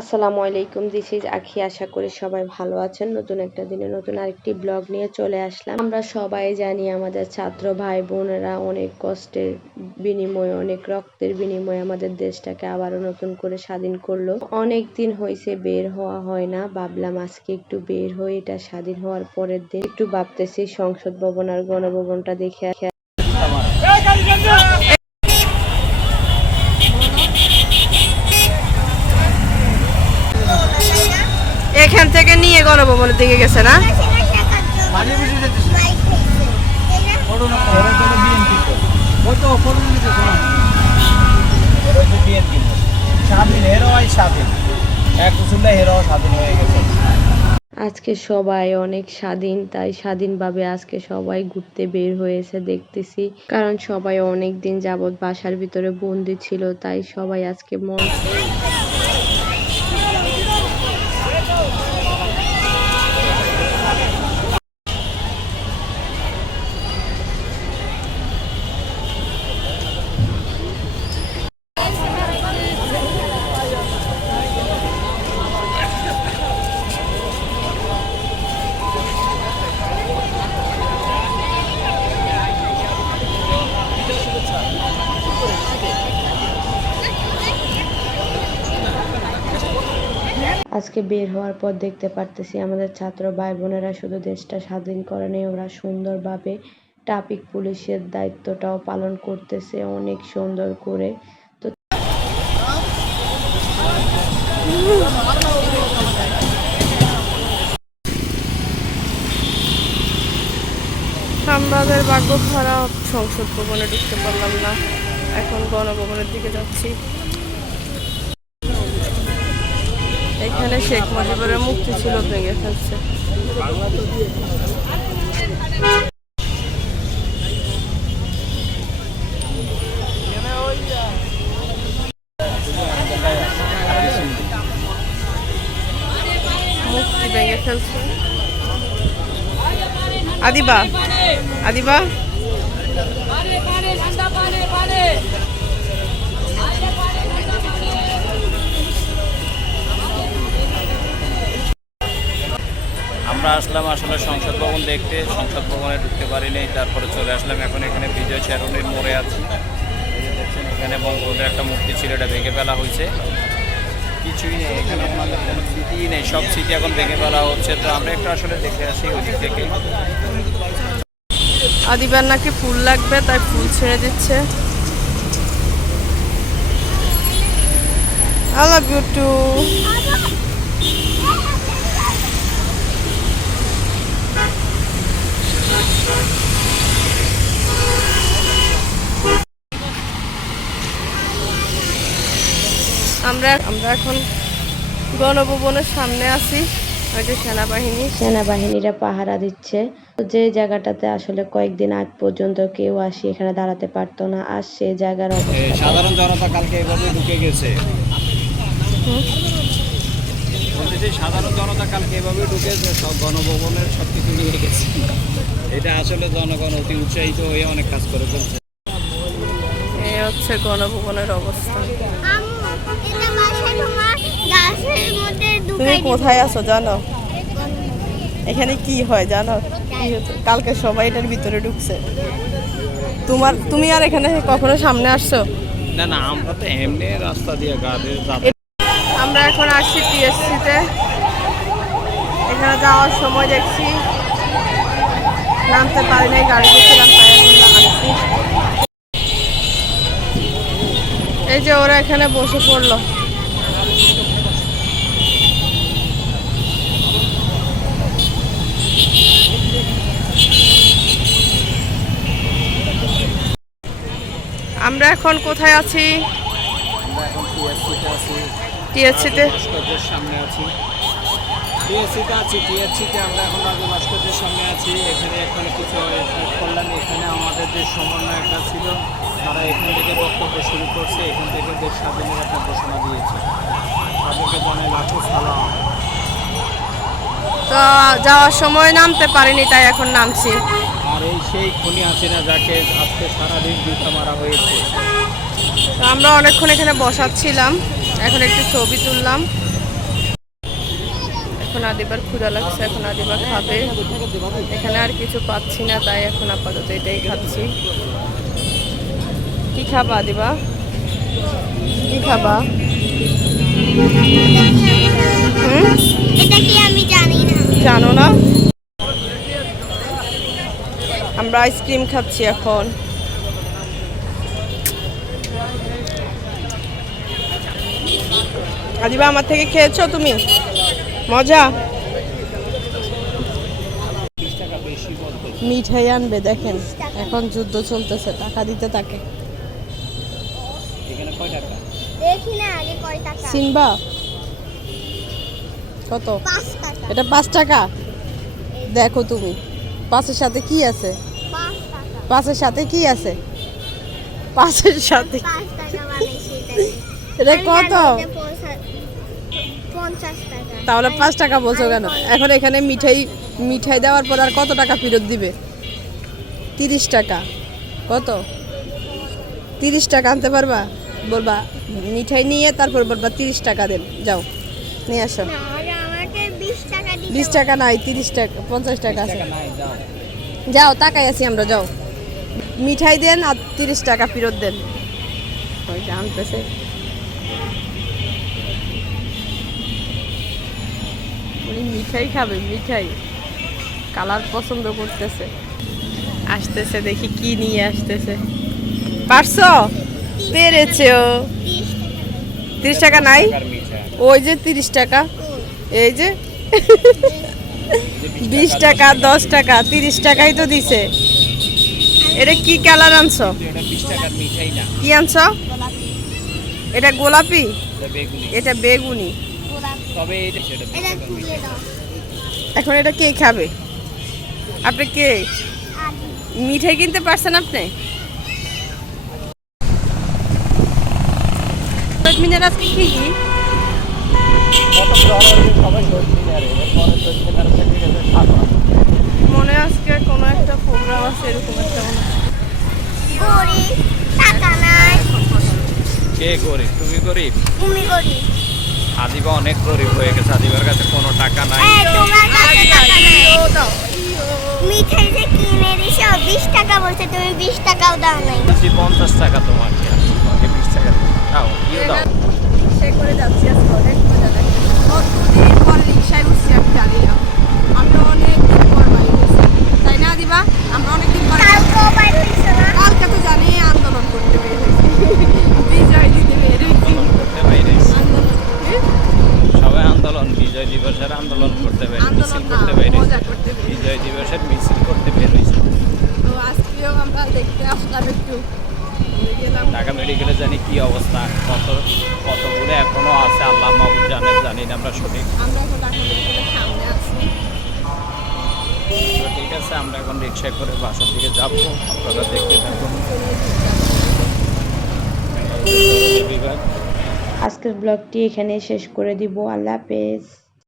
আসসালামু আলাইকুম this is আখি। আশা করি সবাই ভালো আছেন। নতুন একটা দিনে নতুন আরেকটি ব্লগ নিয়ে চলে আসলাম। আমরা সবাই জানি আমাদের ছাত্র ভাই বোনেরা অনেক কষ্টের বিনিময়ে, অনেক রক্তের বিনিময়ে আমাদের দেশটাকে আবারও নতুন করে স্বাধীন করল। অনেক দিন হয়েছে বের হওয়া হয় না। ভাবলাম আজকে একটু বের হয়ে এটা স্বাধীন হওয়ার পরের দিন। একটু ভাবতেছি সংসদ ভবন আর গণভবনটা দেখে এখান থেকে নিয়ে গণভবনের দিকে গেছে না? আজকে সবাই অনেক স্বাধীন তাই স্বাধীনভাবে আজকে সবাই ঘুরতে বের হয়েছে দেখতেছি। কারণ সবাই অনেক দিন যাবৎ বাসার ভিতরে বন্দি ছিল তাই সবাই আজকে মন আজকে বের হওয়ার পর দেখতে পারতেছি আমাদের ছাত্র ভাই বোনেরা শুধু দেশটা স্বাধীন করে নেই, ওরা সুন্দরভাবে ট্রাফিক পুলিশের দায়িত্বটাও পালন করতেছে অনেক সুন্দর করে। তো আমরাদের ভাগ্য খারাপ, সংসদ ভবনে ঢুকতে পারলাম না। এখন গণভবনের দিকে যাচ্ছি। এখানে শেখ মুজিবের মুক্তি ছিল ভেঙে মুক্তি ভেঙে ফেলছে। আদিবা আদিবা। আমরা আসলাম আসলে সংসদ ভবন দেখতে। সংসদ ভবনে ঢুকতে পারিনি, তারপরে চলে আসলাম। এখন এখানে বিজয় চেরনের মোড়ে আছি। দেখছেন, এখানে বঙ্গবন্ধুর একটা মূর্তি ছিল, এটা ভেঙে ফেলা হয়েছে। কিছুই নেই, এখানে আমাদের কোনো স্মৃতিই নেই। সব স্মৃতি এখন ভেঙে ফেলা হচ্ছে। তো আমরা একটু আসলে দেখে আসি ওই দিক থেকে। আদিবার নাকি ফুল লাগবে, তাই ফুল ছেড়ে দিচ্ছে। I love you. আমরা আমরা এখন গণভবনের সামনে আছি। ওই যে সেনাবাহিনী। সেনাবাহিনীরা পাহারা দিচ্ছে। যে জায়গাটাতে আসলে কয়েকদিন আগ পর্যন্ত কেউ আসি এখানে দাঁড়াতে পারতো না আর সে জায়গার সাধারণ জনতা কালকে এভাবে ঢুকে গেছে। সাধারণ জনতা কালকে এভাবে ঢুকেছে সব গণভবনের সব কিছু নিয়ে গেছে। এটা আসলে জনগণ অতি উৎসাহিত হয়ে অনেক কাজ করে ফেলছে। এই হচ্ছে গণভবনের অবস্থা। তুমি কোথায় আছো জানো? এখানে কি হয় জানো? কালকে সবাই এটার ভিতরে ঢুকছে। তোমার তুমি আর এখানে কখনো সামনে আসছো? না না আমরা তো এমনি রাস্তা দিয়ে গাড়ি আমরা এখন আসছি টিএসসিতে এখানে যাওয়ার সময় দেখছি। নামতে পারি নাই গাড়িতে ছিলাম তাই এখন নামছি এই যে ওরা এখানে বসে পড়ল। আমরা এখন কোথায় আছি? টিএসসিতে সামনে আছি। টিএসসিতে আছি টিএসসিতে আমরা এখন রাজু ভাস্কর্যের সামনে আছি। এখানে এখানে কিছু করলাম এখানে আমাদের যে সমন্বয়করা ছিল তারা এখান থেকে বক্তব্য শুরু করছে। এখান থেকে দেশ স্বাধীনের একটা ঘোষণা দিয়েছে। তাদেরকে জানাই লাখো সালাম। তো যাওয়ার সময় নামতে পারিনি তাই এখন নামছি। আর এই সেই খুনি হাসিনা যাকে আজকে সারাদিন জুতা মারা হয়েছে। তো আমরা অনেকক্ষণ এখানে বসাচ্ছিলাম। এখন একটু ছবি তুললাম। এখন আদিবার ক্ষুধা লাগছে এখন আদিবা খাবে। এখানে আর কিছু পাচ্ছি না তাই এখন আপাতত এটাই খাচ্ছি। কি খাবা আদিবা? কি খাবা? জানো না? আমরা আইসক্রিম খাচ্ছি এখন। আদিবা আমার থেকে খেয়েছো তুমি? মজা। মিঠাই আনবে দেখেন এখন যুদ্ধ চলতেছে টাকা দিতে তাকে। এখানে কয় টাকা? দেখি না আগে কয় টাকা। সিনবা কত? এটা পাঁচ টাকা? দেখো তুমি পাঁচের সাথে কি আছে? পাঁচের সাথে কি আছে? পাঁচের সাথে। এটা কত জানি এটা পঞ্চা- পঞ্চাশ টাকা তাহলে পাঁচ টাকা বলছো কেন? এখন এখানে মিঠাই মিঠাই দেওয়ার পর আর কত টাকা ফেরত দিবে? তিরিশ টাকা। কত? তিরিশ টাকা আনতে পারবা? বলবা মিঠাই নিয়ে তারপর বলবা তিরিশ টাকা দেন। যাও নিয়ে আসো। বিশ টাকা নাই তিরিশ টাকা পঞ্চাশ টাকা আছে। টাকা যাও। যাও তাকাই আছি আমরা যাও। মিঠাই দেন আর তিরিশ টাকা ফেরত দেন। আনতেছে। উনি মিঠাই খাবে, মিঠাই। কালার পছন্দ করতেছে। আসতেছে, দেখি কি নিয়ে আসতেছে। পারছ? পেরেছে ও। তিরিশ টাকা নাই? ওই যে তিরিশ টাকা। এই যে। বিশ টাকা, দশ টাকা, তিরিশ টাকাই তো দিছে। এটা কি কালার আনছো? কি আনছো? এটা গোলাপি? এটা বেগুনি। তবে এখন এটা কে খাবে? আপনি কে? মিঠাই কিনতে পারছেন আপনি? মিনের আজকে কি? কি মনে আজকে কোনো একটা প্রোগ্রাম আছে এরকম একটা মনে হয়। টাকা নাই। কে গরিব? তুমি গরিব? তুমি গরিব। আদিবা অনেক গরিব হয়ে গেছে আদিবার কাছে কোনো টাকা নাই। তোমার মিঠাই যে কিনে দিছো বিশ টাকা বলছে তুমি বিশ টাকাও দাও নাই। বলছি পঞ্চাশ টাকা তোমাকে তোমাকে বিশ টাকা দাও। ইয়ে দাও। করে যাচ্ছি আজকে অনেক মজা লাগে দুদিন পর রিক্সায় উঠছি আমি জানি না আমি অনেক দিন পর বাড়ি গেছি তাই না দিবা আমরা অনেক দিন পর কালকেও বাইর হইছো না কালকে তো জানি আন্দোলন করতে বের হয়েছি বিজয় দিতে বের হয়েছি আন্দোলন করতে বাইরে আন্দোলন হ্যাঁ? সবাই আন্দোলন বিজয় দিবসের আন্দোলন করতে বের মিছিল করতে বের বিজয় দিবসের মিছিল করতে বের হয়েছে। তো আজকেও আমরা দেখতে আসলাম একটু। ঢাকা মেডিকেলে জানি কি অবস্থা কত কতগুলো এখনও আছে আল্লাহ মাহবুব জানেন জানি না আমরা সঠিক। ঠিক আছে আমরা এখন রিক্সায় করে বাসার দিকে যাব আপনারা দেখতে থাকুন। বিভাগ আজকের ব্লগটি এখানে শেষ করে দিব। আল্লাহ হাফেজ।